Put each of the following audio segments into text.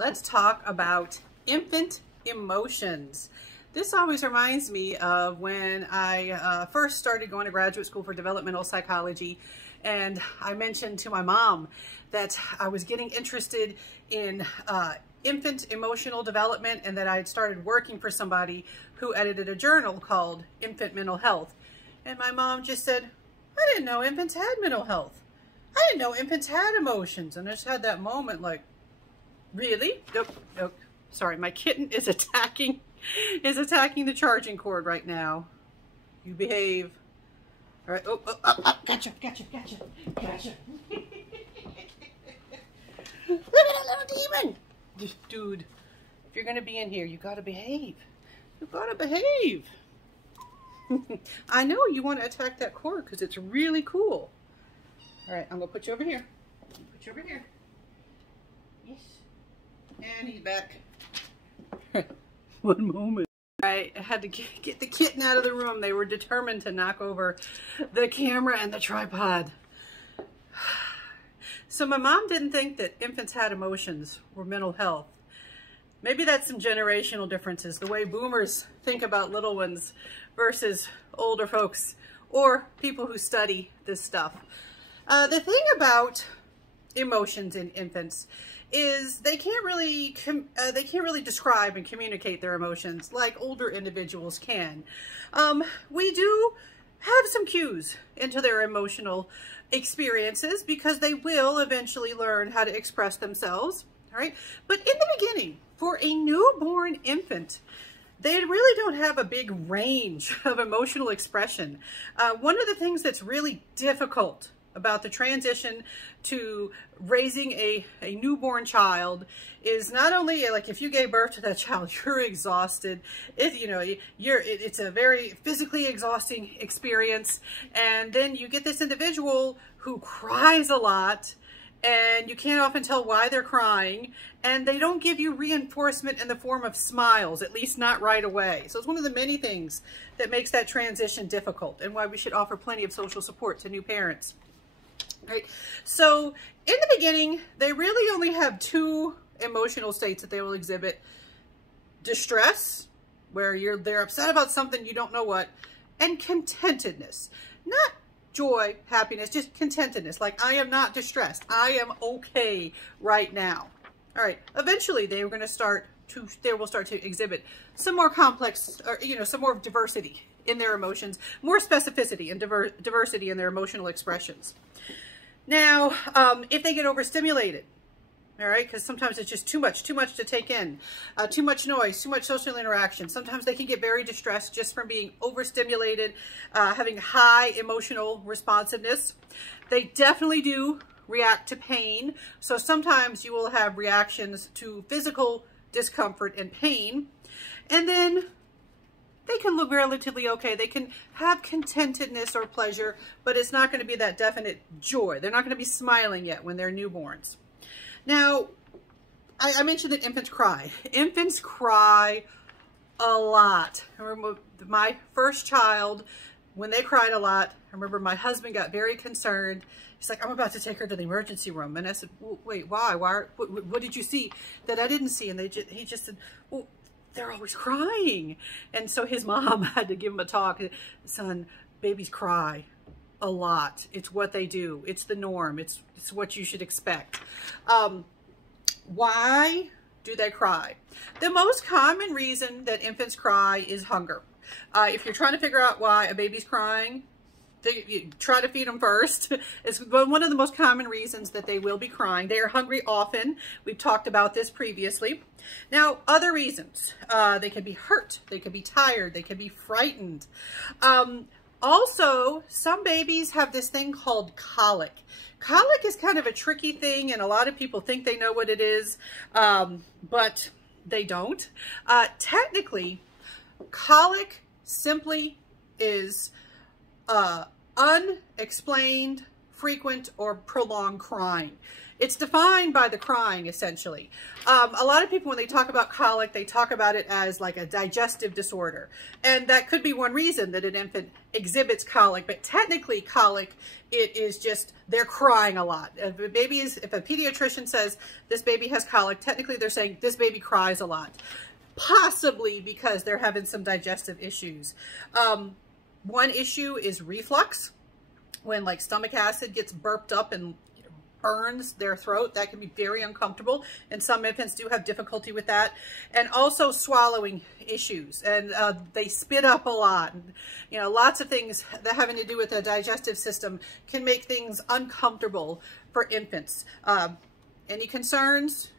let's talk about infant emotions. This always reminds me of when I first started going to graduate school for developmental psychology, and I mentioned to my mom that I was getting interested in infant emotional development and that I had started working for somebody who edited a journal called Infant Mental Health. And my mom just said, I didn't know infants had mental health. I didn't know infants had emotions. And I just had that moment like, really? Nope. Sorry, my kitten is attacking the charging cord right now. You behave. All right. Oh, gotcha. Look at that little demon. Dude, if you're gonna be in here, you gotta behave. You gotta behave. I know you want to attack that cord because it's really cool. All right, I'm gonna put you over here. Put you over here. Yes. And he's back. One moment. I had to get the kitten out of the room. They were determined to knock over the camera and the tripod. So my mom didn't think that infants had emotions or mental health. Maybe that's some generational differences, the way boomers think about little ones versus older folks or people who study this stuff. The thing about emotions in infants is they can't really describe and communicate their emotions like older individuals can. We do have some cues into their emotional experiences because they will eventually learn how to express themselves, all right? But in the beginning, for a newborn infant, they really don't have a big range of emotional expression. One of the things that's really difficult about the transition to raising a newborn child is not only like if you gave birth to that child, you're exhausted. It's a very physically exhausting experience. And then you get this individual who cries a lot and you can't often tell why they're crying, and they don't give you reinforcement in the form of smiles, at least not right away. So it's one of the many things that makes that transition difficult and why we should offer plenty of social support to new parents. Right. So in the beginning, they really only have two emotional states that they will exhibit. Distress, where they're upset about something, you don't know what, and contentedness. Not joy, happiness, just contentedness. Like, I am not distressed. I am okay right now. All right. Eventually, they will start to exhibit some more complex, or some more diversity in their emotions, more specificity and diversity in their emotional expressions. Now, if they get overstimulated, all right, because sometimes it's just too much to take in, too much noise, too much social interaction. Sometimes they can get very distressed just from being overstimulated, having high emotional responsiveness. They definitely do react to pain. So sometimes you will have reactions to physical discomfort and pain. And then they can look relatively okay. They can have contentedness or pleasure, but it's not going to be that definite joy. They're not going to be smiling yet when they're newborns. Now, I mentioned that infants cry. Infants cry a lot. I remember my first child, when they cried a lot, I remember my husband got very concerned. He's like, I'm about to take her to the emergency room. And I said, well, wait, why? What did you see that I didn't see? And he just said, well, they're always crying. And so his mom had to give him a talk. Son, babies cry a lot. It's what they do. It's the norm. It's what you should expect. Why do they cry? The most common reason that infants cry is hunger. If you're trying to figure out why a baby's crying, you try to feed them first. It's one of the most common reasons that they will be crying. They are hungry often. We've talked about this previously. Now, other reasons. They could be hurt. They could be tired. They could be frightened. Also, some babies have this thing called colic. Colic is kind of a tricky thing, and a lot of people think they know what it is, but they don't. Technically, colic simply is unexplained frequent or prolonged crying. It's defined by the crying, essentially. A lot of people, when they talk about colic, they talk about it as like a digestive disorder. And that could be one reason that an infant exhibits colic. But technically, colic, it is just they're crying a lot. If a pediatrician says this baby has colic, technically they're saying this baby cries a lot. Possibly because they're having some digestive issues. One issue is reflux. When like stomach acid gets burped up and burns their throat, that can be very uncomfortable, and some infants do have difficulty with that. And also swallowing issues, and they spit up a lot, and lots of things that having to do with the digestive system can make things uncomfortable for infants. Any concerns?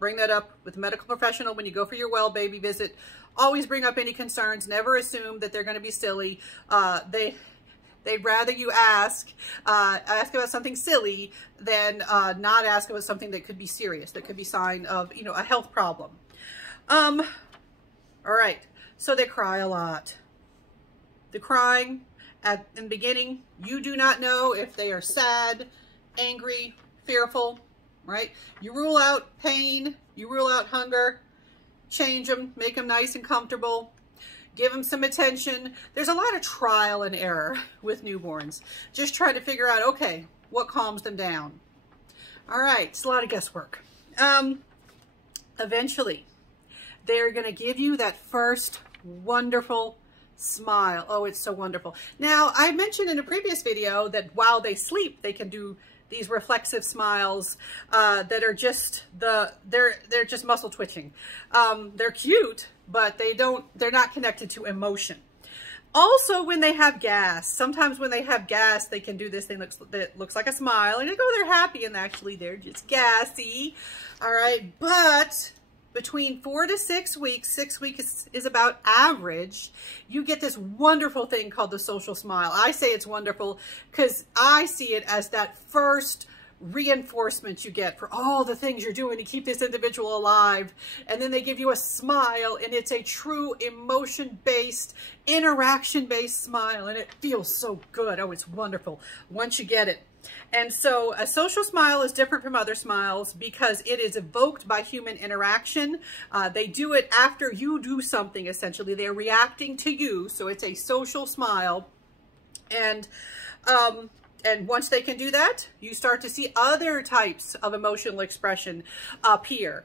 Bring that up with a medical professional when you go for your well baby visit. Always bring up any concerns. Never assume that they're going to be silly. They'd rather you ask about something silly than not ask about something that could be serious, that could be a sign of, a health problem. All right, so they cry a lot. The crying in the beginning, you do not know if they are sad, angry, fearful, right? You rule out pain, you rule out hunger, change them, make them nice and comfortable. Give them some attention. There's a lot of trial and error with newborns. Just try to figure out, okay, what calms them down. All right, it's a lot of guesswork. Eventually, they're going to give you that first wonderful smile. Oh, it's so wonderful. Now, I mentioned in a previous video that while they sleep, they can do these reflexive smiles that are just they're just muscle twitching. They're cute, but they're not connected to emotion. Also, when they have gas, sometimes when they have gas, they can do this thing that looks like a smile, and you go, they're happy, and actually they're just gassy. All right, but between 4 to 6 weeks, 6 weeks is about average, you get this wonderful thing called the social smile. I say it's wonderful because I see it as that first reinforcement you get for all the things you're doing to keep this individual alive. And then they give you a smile, and it's a true emotion-based, interaction-based smile, and it feels so good. Oh, it's wonderful once you get it. And so a social smile is different from other smiles because it is evoked by human interaction. They do it after you do something, essentially. They're reacting to you, so it's a social smile. And once they can do that, you start to see other types of emotional expression appear.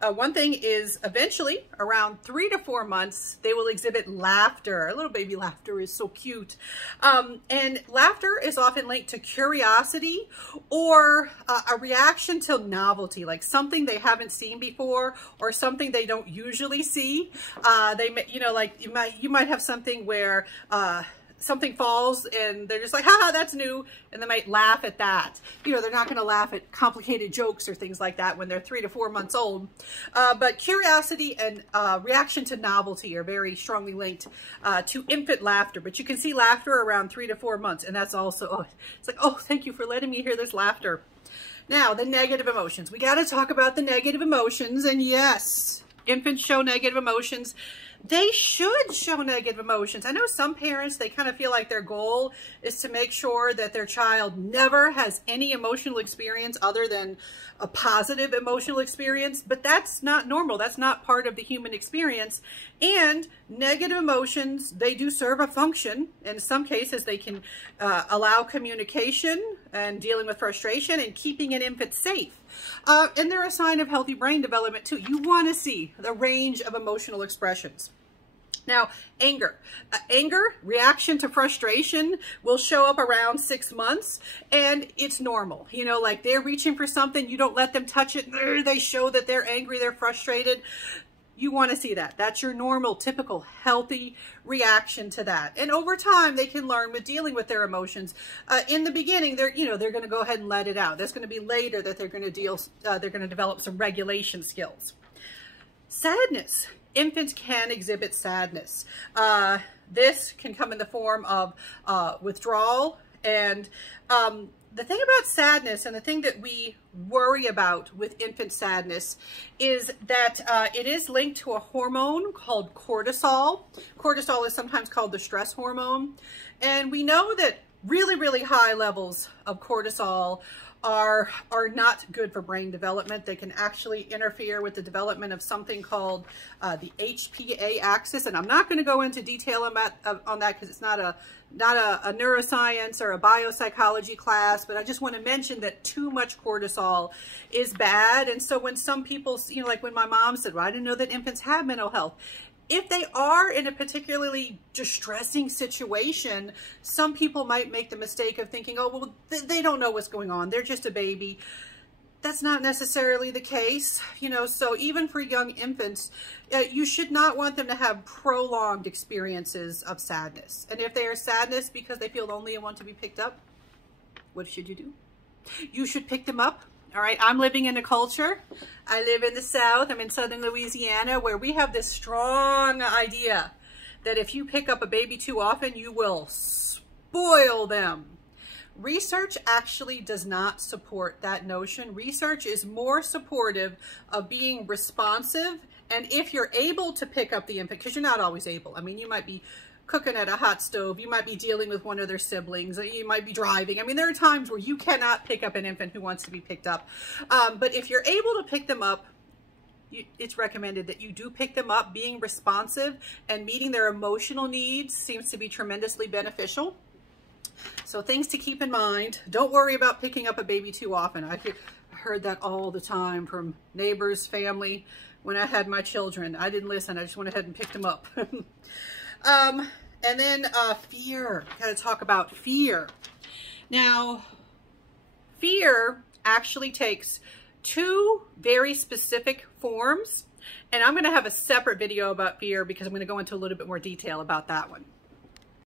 One thing is eventually, around 3 to 4 months, they will exhibit laughter. A little baby laughter is so cute. And laughter is often linked to curiosity or a reaction to novelty, like something they haven't seen before or something they don't usually see. Like you might have something where something falls and they're just like, haha, that's new. And they might laugh at that. They're not going to laugh at complicated jokes or things like that when they're 3 to 4 months old. But curiosity and reaction to novelty are very strongly linked to infant laughter. But you can see laughter around 3 to 4 months. And that's also, it's like, oh, thank you for letting me hear this laughter. Now, the negative emotions. We got to talk about the negative emotions. And yes, infants show negative emotions. They should show negative emotions. I know some parents, they kind of feel like their goal is to make sure that their child never has any emotional experience other than a positive emotional experience, but that's not normal. That's not part of the human experience. And negative emotions, they do serve a function. In some cases, they can allow communication and dealing with frustration and keeping an infant safe. And they're a sign of healthy brain development too. You want to see the range of emotional expressions. Now, anger. Anger, reaction to frustration, will show up around 6 months, and it's normal. Like they're reaching for something, you don't let them touch it, they show that they're angry, they're frustrated. You want to see that. That's your normal, typical, healthy reaction to that. And over time, they can learn with dealing with their emotions. In the beginning, they're going to go ahead and let it out. That's going to be later that they're going to develop some regulation skills. Sadness. Infants can exhibit sadness. This can come in the form of withdrawal. And the thing about sadness, and the thing that we worry about with infant sadness, is that it is linked to a hormone called cortisol. Cortisol is sometimes called the stress hormone. And we know that really, really high levels of cortisol are not good for brain development. They can actually interfere with the development of something called the HPA axis. And I'm not going to go into detail on that because it's not a neuroscience or a biopsychology class, but I just want to mention that too much cortisol is bad. And so when some people, you know, like when my mom said, well, I didn't know that infants have mental health. If they are in a particularly distressing situation, some people might make the mistake of thinking, oh, well, they don't know what's going on. They're just a baby. That's not necessarily the case, you know, so even for young infants, you should not want them to have prolonged experiences of sadness. And if they are sadness because they feel lonely and want to be picked up, what should you do? You should pick them up. All right, I'm living in a culture. I live in the South. I'm in Southern Louisiana, where we have this strong idea that if you pick up a baby too often, you will spoil them. Research actually does not support that notion. Research is more supportive of being responsive. And if you're able to pick up the infant, because you're not always able. I mean, you might be cooking at a hot stove, you might be dealing with one of their siblings, you might be driving. I mean, there are times where you cannot pick up an infant who wants to be picked up. But if you're able to pick them up, it's recommended that you do pick them up. Being responsive and meeting their emotional needs seems to be tremendously beneficial. So things to keep in mind. Don't worry about picking up a baby too often. I heard that all the time from neighbors, family. When I had my children, I didn't listen. I just went ahead and picked them up. And then fear. Got to talk about fear. Now, fear actually takes two very specific forms, and I'm going to have a separate video about fear because I'm going to go into a little bit more detail about that one.